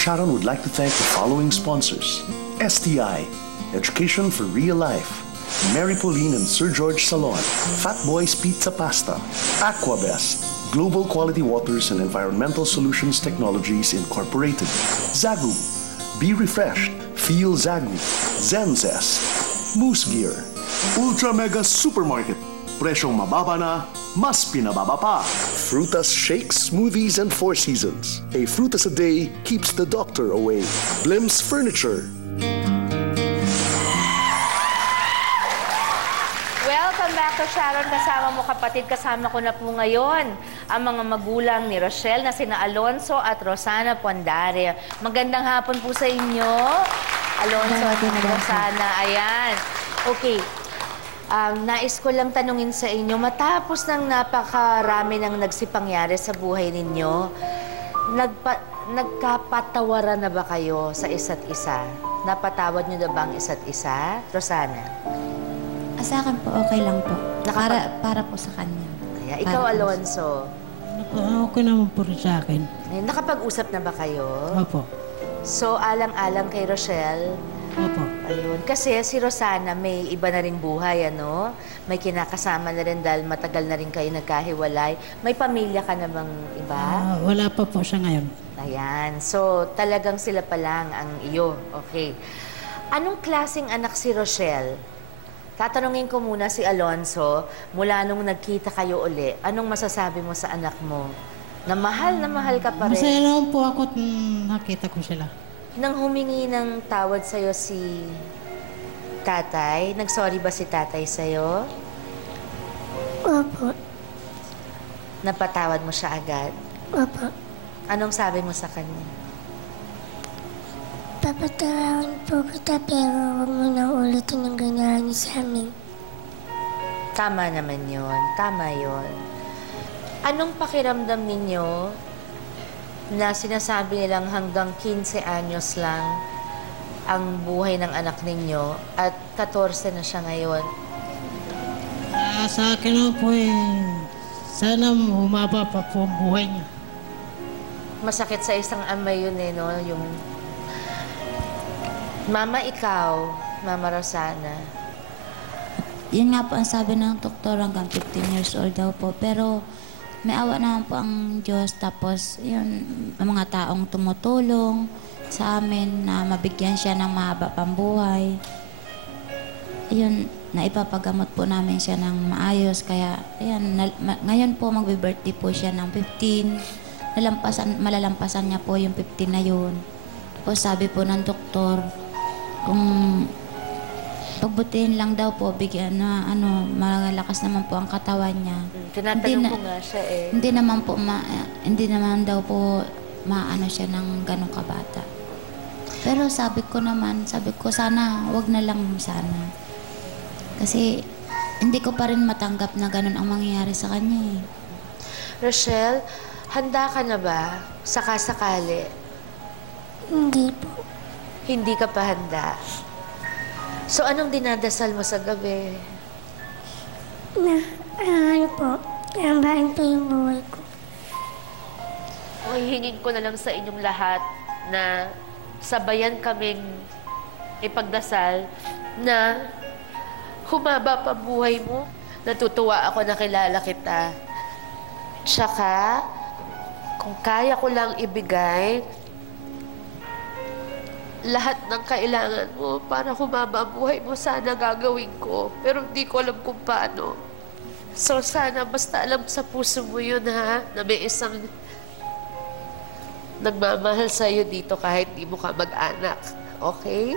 Sharon would like to thank the following sponsors: STI, Education for Real Life, Mary Pauline and Sir George Salon, Fat Boys Pizza Pasta, Aquabest, Global Quality Waters and Environmental Solutions Technologies Incorporated, Zagu, Be Refreshed, Feel Zagu, Zenzest, Moose Gear, Ultra Mega Supermarket, presyong mababa na, mas pinababa pa. Frutas Shakes, Smoothies and Four Seasons. A frutas a day keeps the doctor away. Blim's Furniture. Welcome back to Sharon. Kasama mo kapatid, kasama ko na po ngayon ang mga magulang ni Rochelle na sina Alonso at Rosana Puandare. Magandang hapon po sa inyo, Alonso at Rosana. Ayan. Okay. Nais ko lang tanungin sa inyo, matapos ng napakarami ng nagsipangyari sa buhay ninyo, nagkapatawaran na ba kayo sa isa't isa? Napatawad niyo na ba ang isa't isa? Rosana? Sa akin po, okay lang po. Para po sa kanya. Kaya, ikaw, Alonso? Okay naman po rin sa akin. Nakapag-usap na ba kayo? Opo. So, alang-alang kay Rochelle? Opo. Ayun. Kasi si Rosana may iba na ring buhay, ano? May kinakasama na rin dahil matagal na rin kayo nagkahiwalay. May pamilya ka na bang iba? Wala pa po siya ngayon. Ayan. So, talagang sila pa lang ang iyo. Okay. Anong klaseng anak si Rochelle? Tatanungin ko muna si Alonso, mula nung nagkita kayo uli, anong masasabi mo sa anak mo? Na mahal ka pa rin? Masaya naman po ako at nakita ko sila. Nang humingi ng tawad sa'yo si tatay, nag-sorry ba si tatay sa'yo? Opo. Napatawad mo siya agad? Opo. Anong sabi mo sa kanya? Papatawarin po kita pero huwag mo na ulitin ang ganahan niyo sa amin. Tama naman yun. Tama yun. Anong pakiramdam ninyo na sinasabi nilang hanggang 15 anyos lang ang buhay ng anak ninyo at 14 na siya ngayon? Sa akin naman po sana humaba pa po ang buhay niya. Masakit sa isang ama yun no? Yung... Mama, ikaw, Mama Rosana. Yun nga po ang sabi ng doktor, hanggang 15 years old daw po. Pero may awa naman po ang Diyos. Tapos, yun, ang mga taong tumutulong sa amin na mabigyan siya ng mahaba pang buhay. Yun, naipapagamot po namin siya ng maayos. Kaya, ayan, ngayon po magbe-birthday po siya ng 15. Malalampasan niya po yung 15 na yun. Tapos sabi po ng doktor, kung pagbutihin lang daw po, bigyan na, malakas naman po ang katawan niya. Tinatanong ko nga siya Hindi naman daw po maano siya ng ganong kabata. Pero sabi ko sana, wag na lang sana. Kasi hindi ko pa rin matanggap na ganon ang mangyayari sa kanya Rochelle, handa ka na ba? Sakasakali? Hindi po. Hindi ka pa handa. So, anong dinadasal mo sa gabi? Ano po, tambahin po yung buhay ko. Hihingin ko na lang sa inyong lahat na sabayan kaming ipagdasal na humaba pa buhay mo. Natutuwa ako na kilala kita. Tsaka, kung kaya ko lang ibigay lahat ng kailangan mo para humaba ang buhay mo, sana gagawin ko. Pero hindi ko alam kung paano. So sana basta alam sa puso mo yun, ha? Na may isang nagmamahal sa'yo dito kahit di mo ka mag-anak. Okay?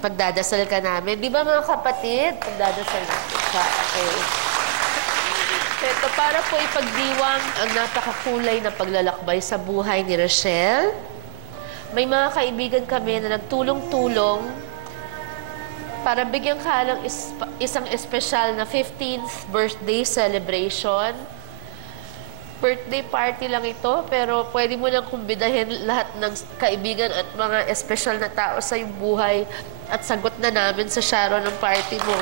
Pagdadasal ka namin. Di ba mga kapatid? Pagdadasal namin siya. Okay. Ito, para po ipagdiwang ang napakakulay na paglalakbay sa buhay ni Rochelle. May mga kaibigan kami na nagtulong-tulong para bigyan ka ng isang espesyal na 15th birthday celebration. Birthday party lang ito, pero pwede mo lang kumbidahin lahat ng kaibigan at mga espesyal na tao sa iyong buhay at sagot na namin sa Sharon ng party mo.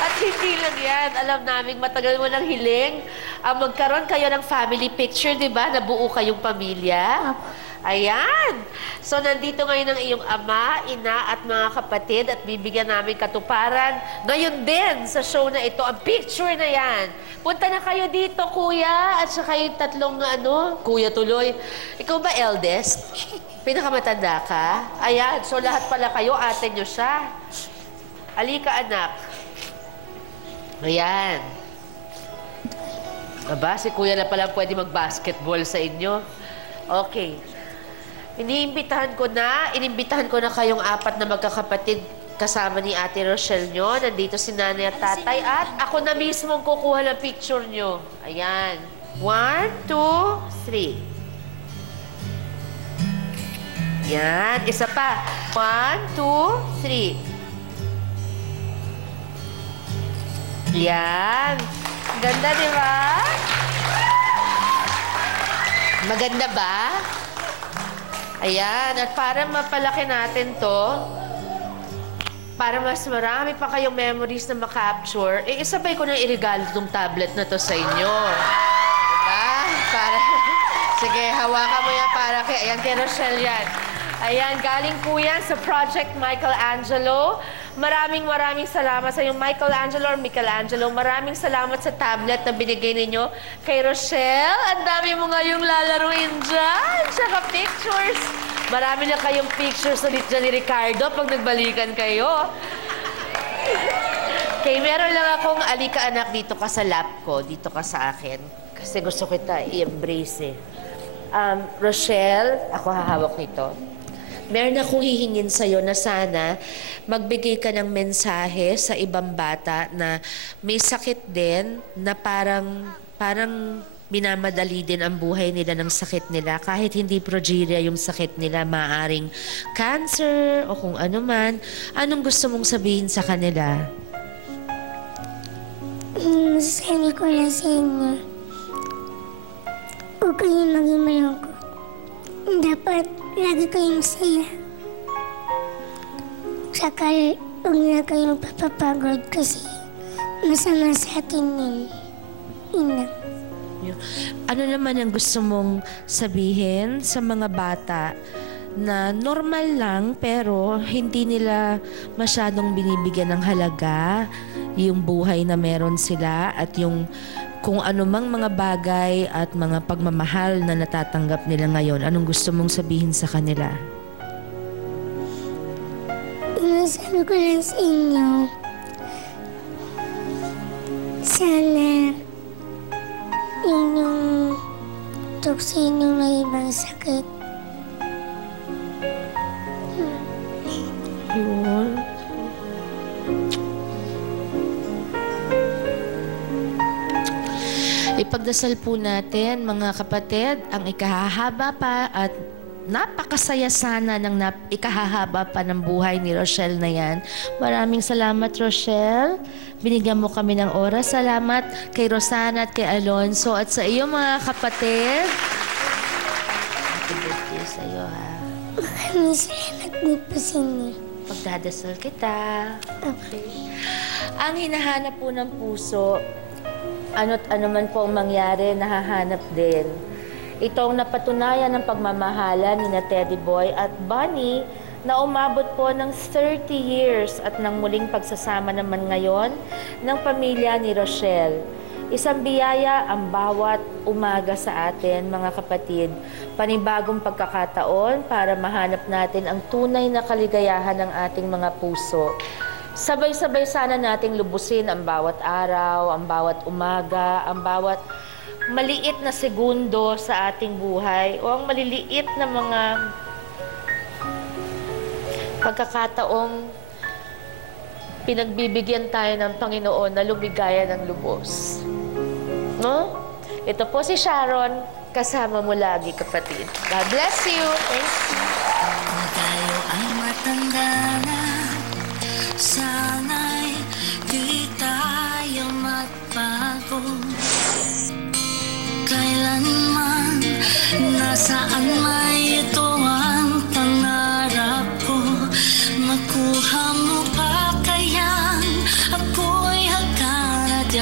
At hindi lang yan. Ayan, alam namin matagal mo nang hiling. Magkaroon kayo ng family picture, di ba? Nabuo kayong pamilya. Ayan. So, nandito ngayon ang iyong ama, ina at mga kapatid at bibigyan namin katuparan. Ngayon din sa show na ito, ang picture na yan. Punta na kayo dito, kuya. At saka yung tatlong, kuya tuloy. Ikaw ba eldest? Pinakamatanda ka? Ayan. So, lahat pala kayo, ate nyo siya. Halika, anak. Ayan. Aba, si kuya na pala pwede mag-basketball sa inyo. Okay. Inimbitahan ko na kayong apat na magkakapatid kasama ni Ate Rochelle nyo. Nandito si nanay at tatay at ako na mismo kukuha ng picture nyo. Ayan. 1, 2, 3. Yan. Isa pa. 1, 2, 3. Yan. Ganda, di ba? Maganda ba? Ayan. At para mapalaki natin to, para mas marami pa kayong memories na makapture, isabay ko na irigalo itong tablet na to sa inyo. Diba? Para... Sige, hawakan mo yan para kay... Ayan, kay Rochelle yan. Ayan, galing po yan sa Project Michelangelo. Maraming salamat sa inyong Michelangelo. Maraming salamat sa tablet na binigay ninyo kay Rochelle. Ang dami mo ngayong lalaruin dyan. Tsaka pictures. Marami na kayong pictures ulit dyan ni Ricardo pag nagbalikan kayo. Okay, meron lang akong alika anak dito ka sa lap ko. Dito ka sa akin. Kasi gusto kita i-embrace eh. Rochelle, ako hahawak nito. Meron akong hihingin sa'yo na sana magbigay ka ng mensahe sa ibang bata na may sakit din na parang minamadali din ang buhay nila ng sakit nila. Kahit hindi progeria yung sakit nila, maaring cancer o kung ano man. Anong gusto mong sabihin sa kanila? Masasabi ko lang sa inyo, huwag kayong maging malungkot. Dapat lagi kayong masaya. Saka huwag na kayong papapagod kasi masama sa atin yun. Ina. Ano naman ang gusto mong sabihin sa mga bata na normal lang pero hindi nila masyadong binibigyan ng halaga yung buhay na meron sila at yung kung anumang mga bagay at mga pagmamahal na natatanggap nila ngayon, anong gusto mong sabihin sa kanila? Sabi ko lang sa inyo, sana yung tuksin yung may ibang sakit. Yun. Ipagdasal po natin, mga kapatid, ang ikahahaba pa at napakasaya sana ng ikahahaba pa ng buhay ni Rochelle na yan. Maraming salamat, Rochelle. Binigyan mo kami ng oras. Salamat kay Rosana at kay Alonso at sa iyo, mga kapatid. Happy birthday sa iyo, ha? Maraming salamat din po sa inyo. Pagdadasal kita. Okay. Ang hinahanap po ng puso, ano't ano man po ang mangyari, nahahanap din. Itong napatunayan ng pagmamahala ni na Teddy Boy at Bunny na umabot po ng 30 years at nang muling pagsasama naman ngayon ng pamilya ni Rochelle. Isang biyaya ang bawat umaga sa atin, mga kapatid. Panibagong pagkakataon para mahanap natin ang tunay na kaligayahan ng ating mga puso. Sabay-sabay sana nating lubusin ang bawat araw, ang bawat umaga, ang bawat maliit na segundo sa ating buhay o ang maliliit na mga pagkakataong pinagbibigyan tayo ng Panginoon na lumigaya ng lubos. No? Ito po si Sharon, kasama mo lagi, kapatid. God bless you. Thank you. Tayo ay matanda na, sana'y di tayo magbago. Kailanman, nasaan may ito ang pangarap ko. Makuha mo pa kayang ako'y hagkan at